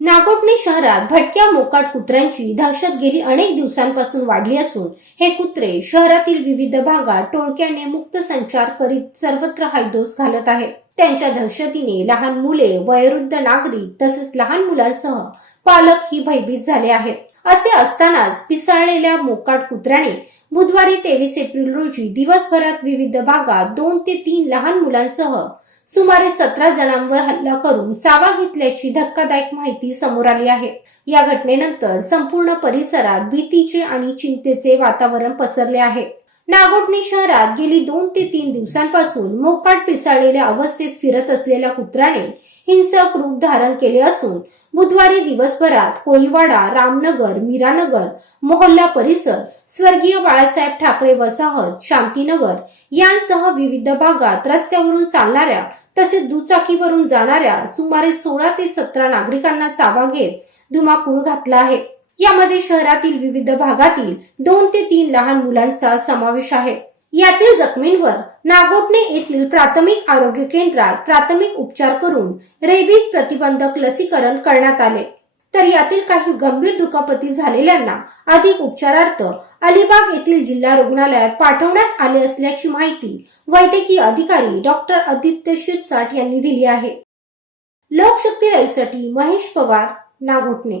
नागोटणे शहरात भटक्या मोकाट कुत्र्यांची दहशत गेली अनेक दिवसांपासून वाढली असून हे कुत्रे शहरातील विविध भागात टोळक्याने मुक्त संचार करीत सर्वत्र हायदोस घालत आहेत. त्यांच्या दहशतीने लहान मुले वयोवृद्ध नागरिक तसेच लहान मुलांसह पालक ही भयभीत झाले आहेत. असे असतानाच पिसाळलेल्या मोकाट कुत्र्याने बुधवारी तेवीस एप्रिल रोजी दिवसभरात विविध भागात दोन ते तीन लहान मुलांसह सुमारे सतरा जणांवर हल्ला करून चावा घेतल्याची धक्कादायक माहिती समोर आली आहे. या घटनेनंतर संपूर्ण परिसरात भीतीचे आणि चिंतेचे वातावरण पसरले आहे. नागोटणे शहरात गेली दोन ते तीन दिवसांपासून मोकाट पिसाळलेल्या अवस्थेत फिरत असलेल्या कुत्र्याने हिंसक रूप धारण केले असून बुधवारी दिवसभरात कोळीवाडा रामनगर मीरानगर मोहल्ला परिसर स्वर्गीय बाळासाहेब ठाकरे वसाहत शांतीनगर यांसह विविध भागात रस्त्यावरून चालणाऱ्या तसेच दुचाकीवरून जाणाऱ्या सुमारे सोळा ते सतरा नागरिकांना चावा घेत धुमाकूळ घातला आहे. यामध्ये शहरातील विविध भागातील दोन ते तीन लहान मुलांचा समावेश आहे. यातील जखमींवर नागोटणे येथील प्राथमिक आरोग्य केंद्रात प्राथमिक उपचार करून रेबीज प्रतिबंधक लसीकरण करण्यात आले. तर यातील काही गंभीर दुखापती झालेल्यांना अधिक उपचारार्थ अलिबाग येथील जिल्हा रुग्णालयात पाठवण्यात आले असल्याची माहिती वैद्यकीय अधिकारी डॉक्टर आदित्य शिरसाट यांनी दिली आहे. लोकशक्ती लाईव्हसाठी महेश पवार नागोटणे.